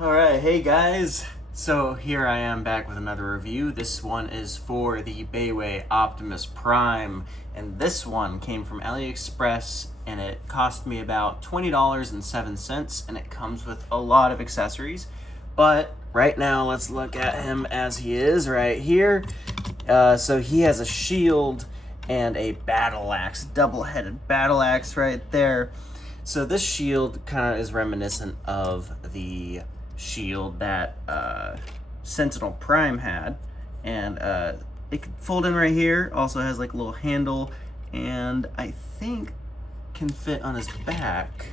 Alright, hey guys! So here I am back with another review. This one is for the BAIWEI Optimus Prime, and this one came from AliExpress, and it cost me about $20.07, and it comes with a lot of accessories. But right now, let's look at him as he is right here. So he has a shield and a battle axe, double-headed battle axe right there. So this shield kind of is reminiscent of the shield that Sentinel Prime had, and it could fold in right here. Also has like a little handle, and I think can fit on his back.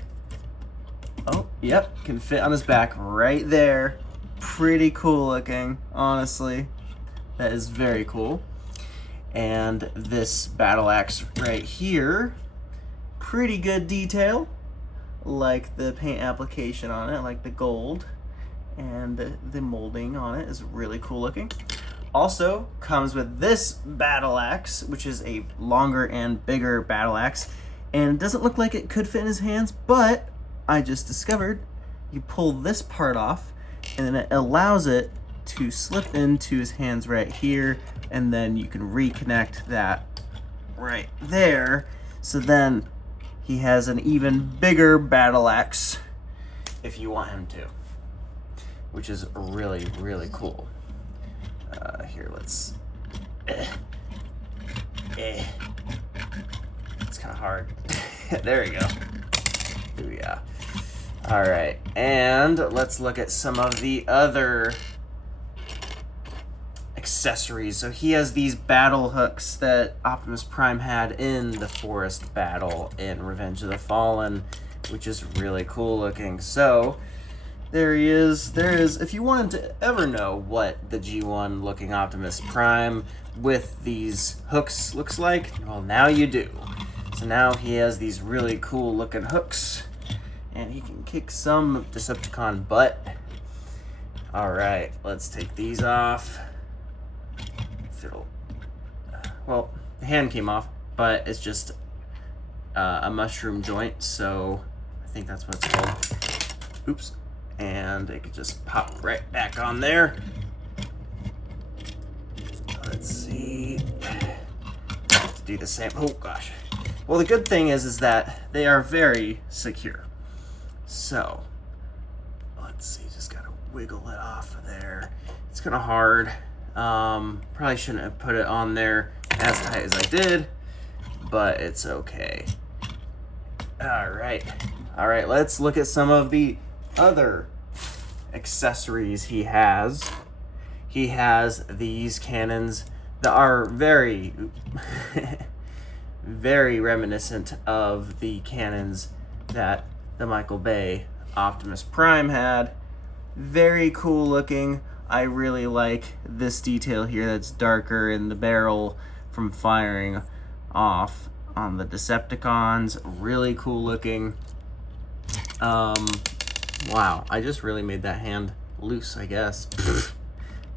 Oh, yep, can fit on his back right there. Pretty cool looking, honestly. That is very cool. And this battle axe right here, pretty good detail. Like the paint application on it, like the gold, and the molding on it is really cool looking. Also comes with this battle axe, which is a longer and bigger battle axe, and it doesn't look like it could fit in his hands, but I just discovered you pull this part off and then it allows it to slip into his hands right here, and then you can reconnect that right there. So then he has an even bigger battle axe if you want him to, which is really, really cool. Here, let's... It's kind of hard. There we go. Yeah. All right, and let's look at some of the other accessories. So he has these battle hooks that Optimus Prime had in the forest battle in Revenge of the Fallen, which is really cool looking. So there he is. There is, if you wanted to ever know what the G1 looking Optimus Prime with these hooks looks like, well, now you do. So now he has these really cool looking hooks, and he can kick some Decepticon butt. All right, let's take these off. Well, the hand came off, but it's just a mushroom joint, so I think that's what it's called. Oops. And it could just pop right back on there. Let's see. Let's do the same. Oh gosh. Well, the good thing is that they are very secure. So let's see. Just gotta wiggle it off of there. It's kind of hard. Probably shouldn't have put it on there as tight as I did, but it's okay. All right, let's look at some of the other accessories he has. He has these cannons that are very very reminiscent of the cannons that the Michael Bay Optimus Prime had. Very cool looking. I really like this detail here that's darker in the barrel from firing off on the Decepticons. Really cool looking. Wow, I just really made that hand loose, I guess.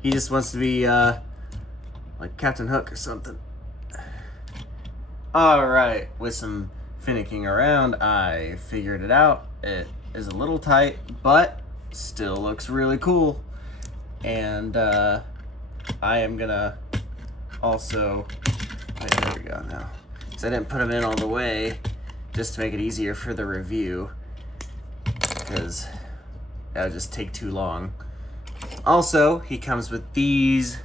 He just wants to be like Captain Hook or something. Alright, with some finicking around, I figured it out. It is a little tight, but still looks really cool. And I am gonna also, there we go now. So I didn't put them in all the way just to make it easier for the review, because that would just take too long. Also, he comes with these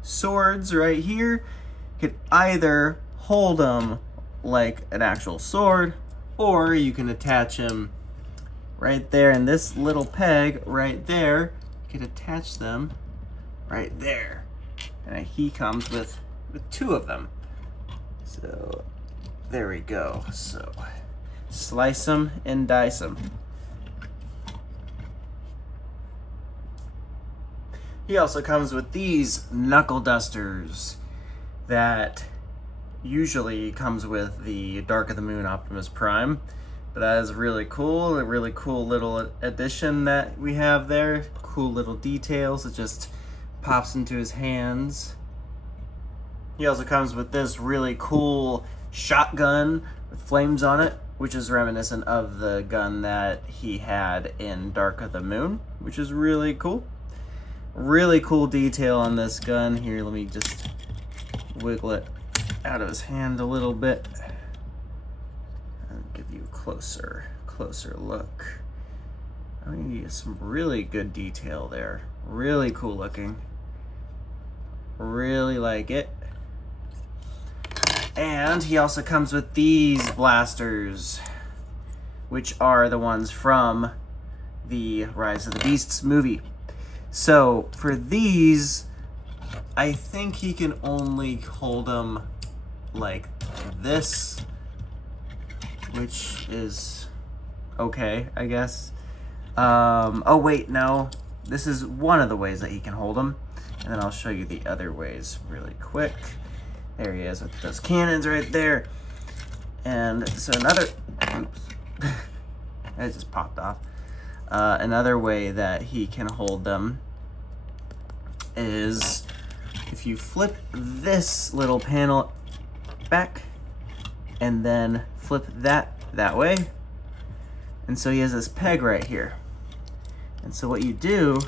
swords right here. You could either hold them like an actual sword, or you can attach him right there in this little peg right there. You could attach them right there, and he comes with two of them. So there we go. So slice them and dice them. He also comes with these knuckle dusters that usually comes with the Dark of the Moon Optimus Prime. But that is really cool, a really cool little addition that we have there. Cool little details. It just pops into his hands. He also comes with this really cool shotgun with flames on it. which is reminiscent of the gun that he had in Dark of the Moon, which is really cool. Really cool detail on this gun. Here, let me just wiggle it out of his hand a little bit and give you a closer look. I mean, some really good detail there. Really cool looking. Really like it. And he also comes with these blasters, which are the ones from the Rise of the Beasts movie. So for these, I think he can only hold them like this, which is okay, I guess. Oh wait, no. This is one of the ways that he can hold them. And then I'll show you the other ways really quick. There he is with those cannons right there. And so another, oops, it just popped off. Another way that he can hold them is if you flip this little panel back and then flip that way. And so he has this peg right here. And so what you do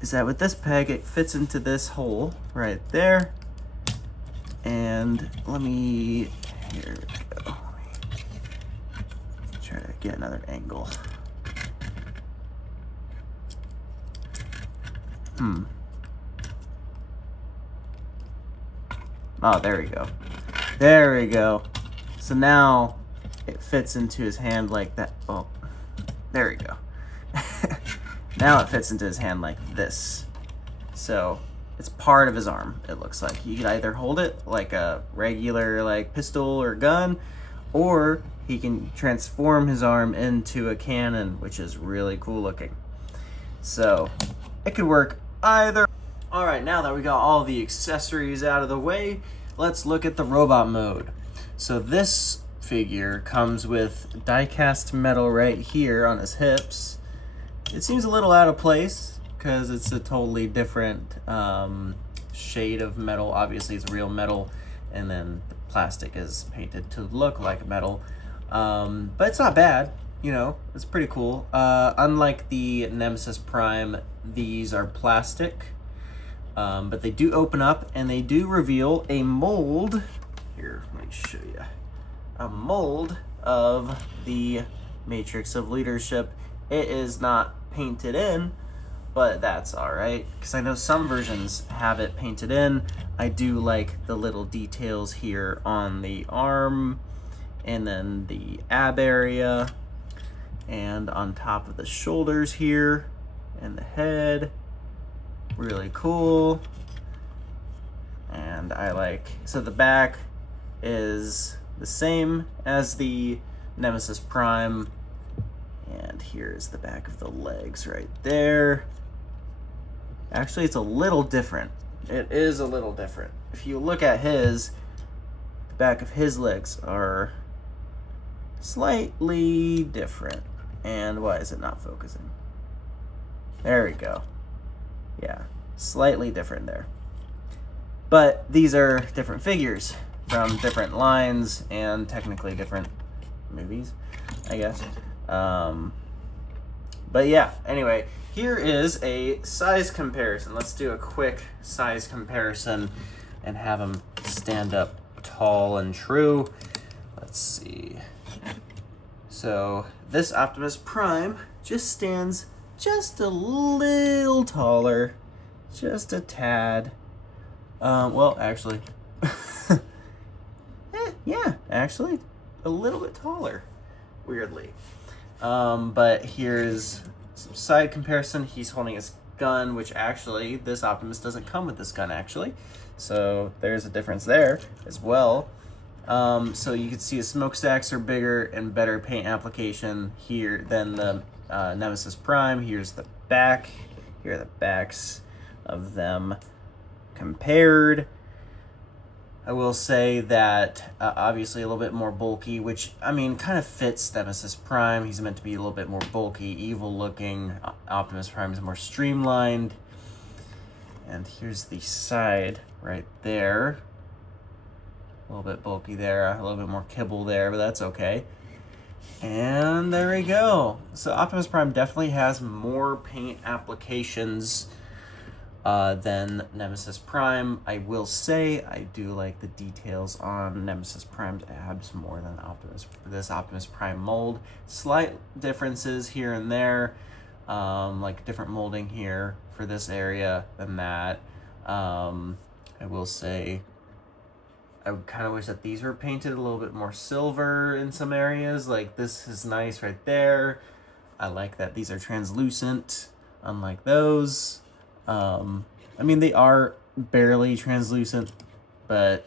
is that with this peg, it fits into this hole right there. And let me, here we go. Let me try to get another angle. Oh, there we go. There we go. So now it fits into his hand like that. Oh, there we go. Now it fits into his hand like this. So it's part of his arm, it looks like. He can either hold it like a regular like pistol or gun, or he can transform his arm into a cannon, which is really cool looking. So it could work either. All right, now that we got all the accessories out of the way, let's look at the robot mode. So this figure comes with die-cast metal right here on his hips. It seems a little out of place because it's a totally different shade of metal. Obviously it's real metal, and then the plastic is painted to look like metal. But it's not bad, you know, it's pretty cool. Unlike the Nemesis Prime, these are plastic, but they do open up and they do reveal a mold. Here, let me show you. A mold of the Matrix of Leadership. It is not painted in, but that's all right, because I know some versions have it painted in. I do like the little details here on the arm, and then the ab area, and on top of the shoulders here, and the head. Really cool. And I like, so the back is the same as the Nemesis Prime, and here's the back of the legs right there. Actually, it's a little different. It is a little different. If you look at his, the back of his legs are slightly different. And why is it not focusing? There we go. Yeah, slightly different there. But these are different figures from different lines and technically different movies, I guess. But yeah, anyway, here is a size comparison. Let's do a quick size comparison and have him stand up tall and true. Let's see. So this Optimus Prime just stands just a little taller, just a tad. Well, actually, yeah, actually, a little bit taller, weirdly. But here's some side comparison. He's holding his gun, which actually, this Optimus doesn't come with this gun, actually. So there's a difference there as well. So you can see his smokestacks are bigger and better paint application here than the Nemesis Prime. Here's the back. Here are the backs of them compared. I will say that obviously a little bit more bulky, which I mean kind of fits Nemesis Prime. He's meant to be a little bit more bulky, evil looking. Optimus Prime is more streamlined. And here's the side right there. A little bit bulky there, a little bit more kibble there, but that's okay. And there we go. So Optimus Prime definitely has more paint applications than Nemesis Prime. I will say I do like the details on Nemesis Prime's abs more than this Optimus Prime mold. Slight differences here and there, like different molding here for this area than that. I will say I would kind of wish that these were painted a little bit more silver in some areas. Like this is nice right there. I like that these are translucent, unlike those. I mean, they are barely translucent, but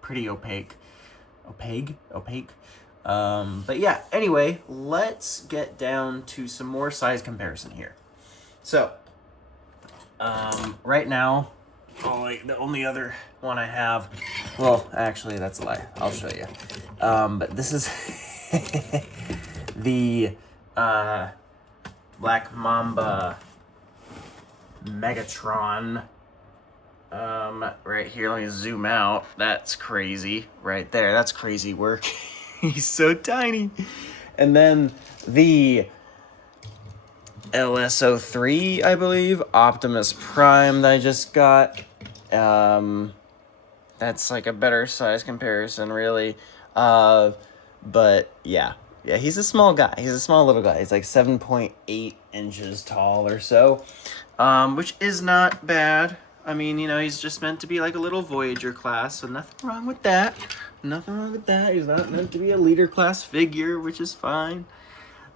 pretty opaque. Opaque? But yeah, anyway, let's get down to some more size comparison here. So, right now, the only other one I have, well, actually, that's a lie. I'll show you. But this is the Black Mamba Megatron. Right here, let me zoom out. That's crazy right there. That's crazy work. He's so tiny. And then the LSO3, I believe, Optimus Prime that I just got. That's like a better size comparison, really. But yeah, he's a small guy. He's a small little guy. He's like 7.8 inches tall or so, which is not bad. I mean, you know, he's just meant to be like a little Voyager class, so nothing wrong with that. Nothing wrong with that. He's not meant to be a leader class figure, which is fine.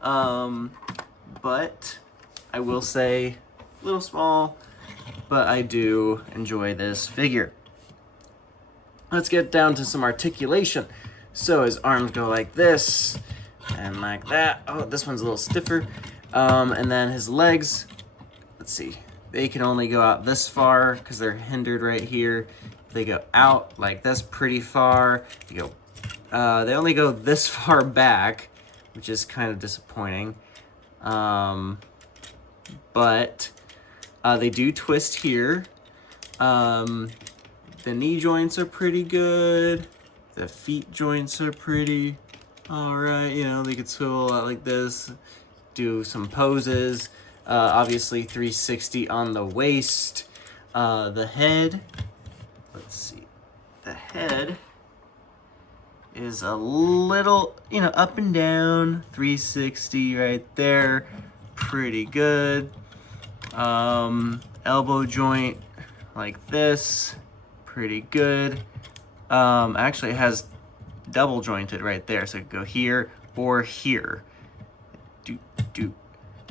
But I will say, a little small, but I do enjoy this figure. Let's get down to some articulation. So his arms go like this and like that. Oh, this one's a little stiffer. And then his legs, let's see, they can only go out this far because they're hindered right here. They go out like this pretty far. They only go this far back, which is kind of disappointing. But they do twist here. The knee joints are pretty good. The feet joints are pretty alright. You know, they could swivel out like this, do some poses. Obviously 360 on the waist. The head, let's see. The head is a little, you know, up and down. 360 right there. Pretty good. Elbow joint like this. Pretty good. Actually, it has double jointed right there, so it could go here or here.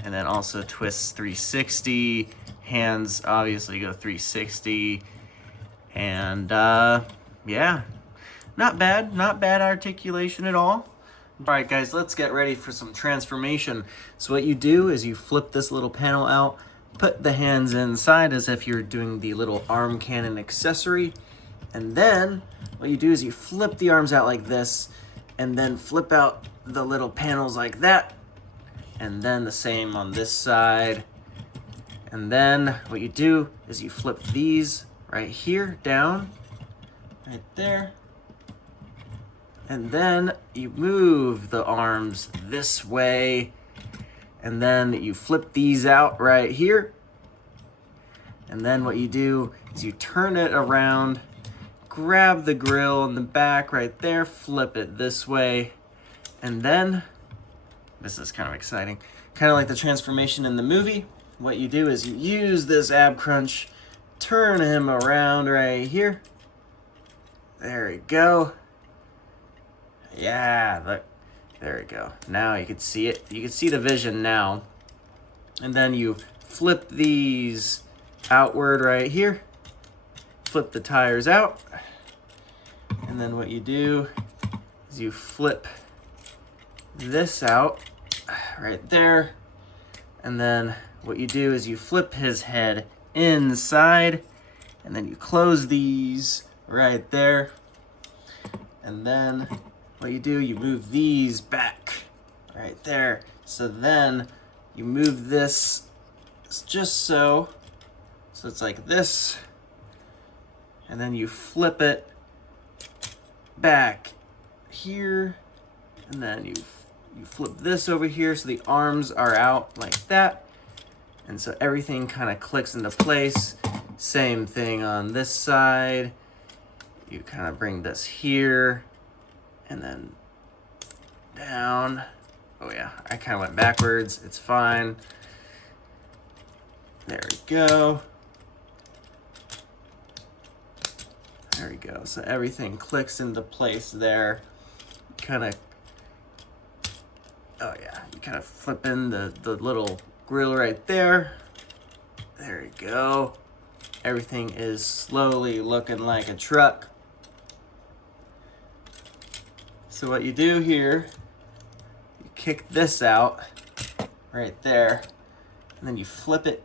And then also twists 360. Hands obviously go 360. And yeah, not bad articulation at all. All right, guys, let's get ready for some transformation. So what you do is you flip this little panel out, put the hands inside as if you're doing the little arm cannon accessory. And then what you do is you flip the arms out like this and then flip out the little panels like that. And then the same on this side. And then what you do is you flip these right here down, right there. And then you move the arms this way. And then you flip these out right here. And then what you do is you turn it around, grab the grill in the back right there, flip it this way. And then, this is kind of exciting, kind of like the transformation in the movie. What you do is you use this ab crunch, turn him around right here. There we go. Yeah, look, there we go. Now you can see it. You can see the vision now. And then you flip these outward right here. Flip the tires out. And then what you do is you flip this out right there. And then what you do is you flip his head inside. And then you close these right there. And then what you do, you move these back right there. So then you move this just so. So it's like this. And then you flip it back here, and then you flip this over here so the arms are out like that, and so everything kind of clicks into place. Same thing on this side. You kind of bring this here and then down. Oh yeah, I kind of went backwards. It's fine. There we go. There we go. So everything clicks into place there. Kind of, oh yeah, you kind of flip in the little grill right there. There you go. Everything is slowly looking like a truck. So what you do here, you kick this out right there, and then you flip it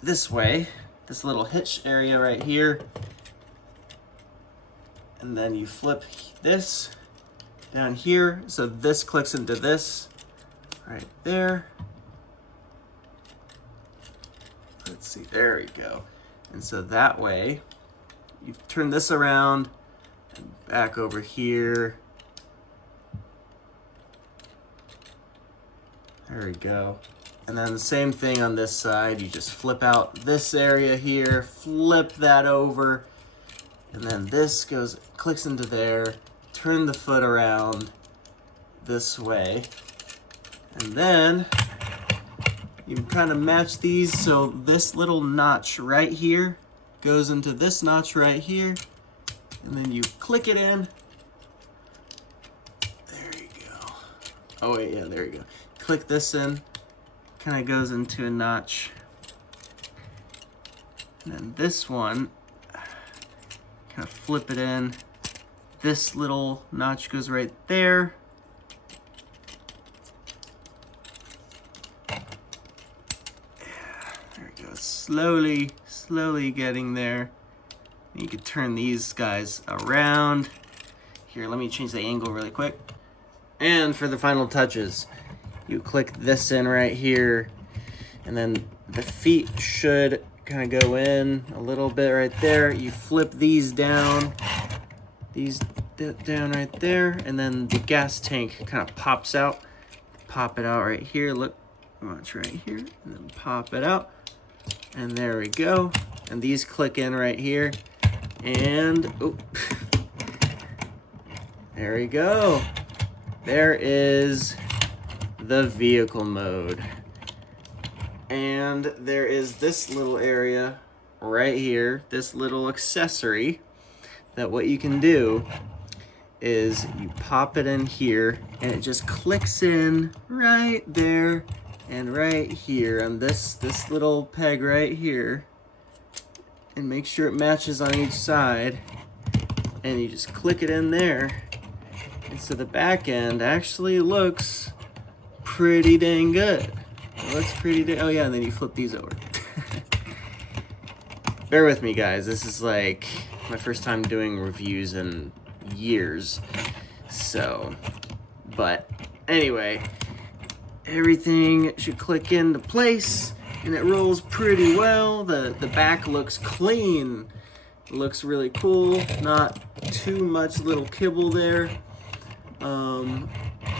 this way, this little hitch area right here, and then you flip this down here, so this clicks into this right there. Let's see, there we go. And so that way, you turn this around and back over here. There we go. And then the same thing on this side. You just flip out this area here, flip that over, and then this clicks into there. Turn the foot around this way, and then you kind of match these so this little notch right here goes into this notch right here, and then you click it in. There you go. Oh wait, yeah, there you go. Click this in, kind of goes into a notch. And then this one, kind of flip it in. This little notch goes right there. There it goes. Slowly getting there. And you can turn these guys around. Here, let me change the angle really quick. And for the final touches, you click this in right here, and then the feet should kind of go in a little bit right there. You flip these down right there, and then the gas tank kind of pops out. Pop it out right here. Look, watch right here, and then pop it out, and there we go. And these click in right here, and oh, there we go. There is the vehicle mode. And there is this little area right here, this little accessory, that what you can do is you pop it in here and it just clicks in right there and right here on this little peg right here, and make sure it matches on each side, and you just click it in there. And so the back end actually looks pretty dang good. It looks pretty dang, oh yeah, and then you flip these over. Bear with me, guys. This is like my first time doing reviews in years. So, but anyway, everything should click into place and it rolls pretty well. The back looks clean. It looks really cool. Not too much little kibble there.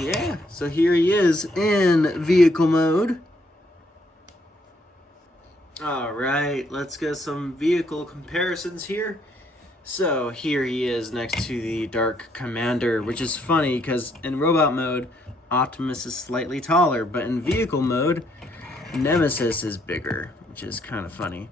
Yeah, so here he is in vehicle mode. All right, let's get some vehicle comparisons here. So here he is next to the Dark Commander, which is funny because in robot mode, Optimus is slightly taller, but in vehicle mode, Nemesis is bigger, which is kind of funny.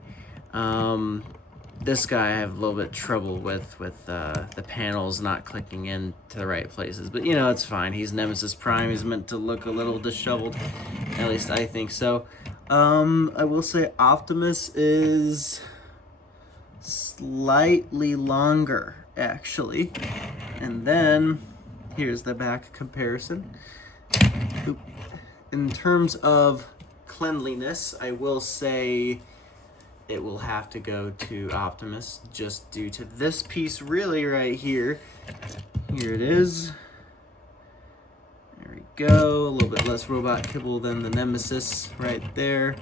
This guy I have a little bit of trouble with the panels not clicking into the right places, but you know, it's fine. He's Nemesis Prime. He's meant to look a little disheveled, at least I think so. I will say Optimus is slightly longer, actually. And then here's the back comparison. In terms of cleanliness, I will say it will have to go to Optimus just due to this piece really right here. Here it is. There we go. A little bit less robot kibble than the Nemesis right there.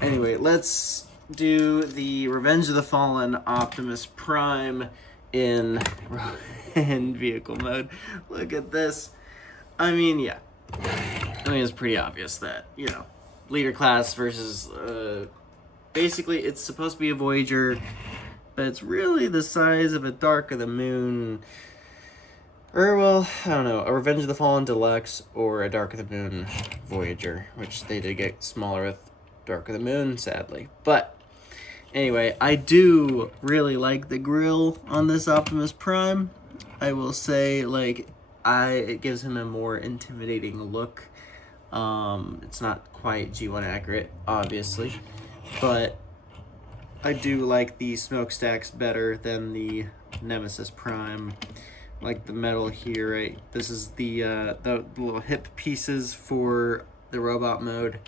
Anyway, let's do the Revenge of the Fallen Optimus Prime in in vehicle mode. Look at this. I mean, yeah. I mean, it's pretty obvious that, you know, leader class versus, basically it's supposed to be a Voyager, but it's really the size of a Dark of the Moon, or, well, I don't know, a Revenge of the Fallen Deluxe or a Dark of the Moon Voyager, which they did get smaller with Dark of the Moon, sadly. But anyway, I do really like the grille on this Optimus Prime. I will say, like, it gives him a more intimidating look. It's not quite G1 accurate, obviously, but I do like the smokestacks better than the Nemesis Prime. Like the metal here, right? This is the little hip pieces for the robot mode.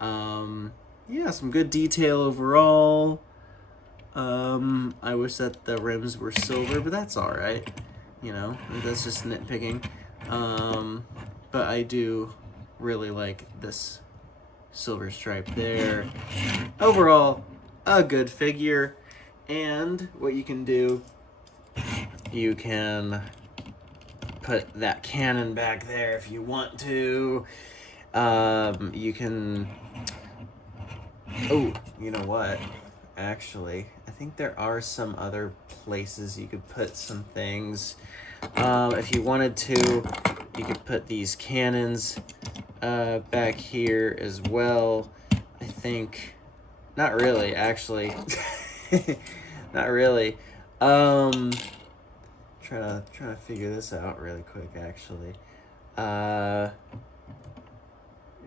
Yeah, some good detail overall. I wish that the rims were silver, but that's all right. You know, that's just nitpicking. But I do really like this silver stripe there. Overall, a good figure. And what you can do, you can put that cannon back there if you want to. You can... Oh, you know what? Actually, I think there are some other places you could put some things. If you wanted to, you could put these cannons back here as well. I think... Not really, actually. Not really. Trying to figure this out really quick, actually.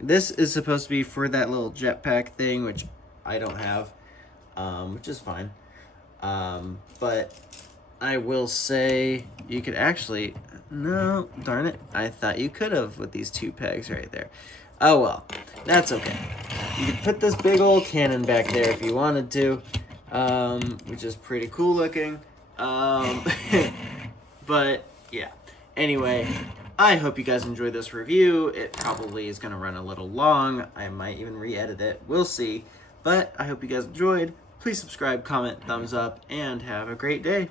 This is supposed to be for that little jetpack thing, which I don't have, which is fine. But I will say you could actually... No, darn it. I thought you could have with these two pegs right there. Oh well, that's okay. You could put this big old cannon back there if you wanted to, which is pretty cool looking. But yeah, anyway, I hope you guys enjoyed this review. It probably is going to run a little long. I might even re-edit it. We'll see. But I hope you guys enjoyed. Please subscribe, comment, thumbs up, and have a great day.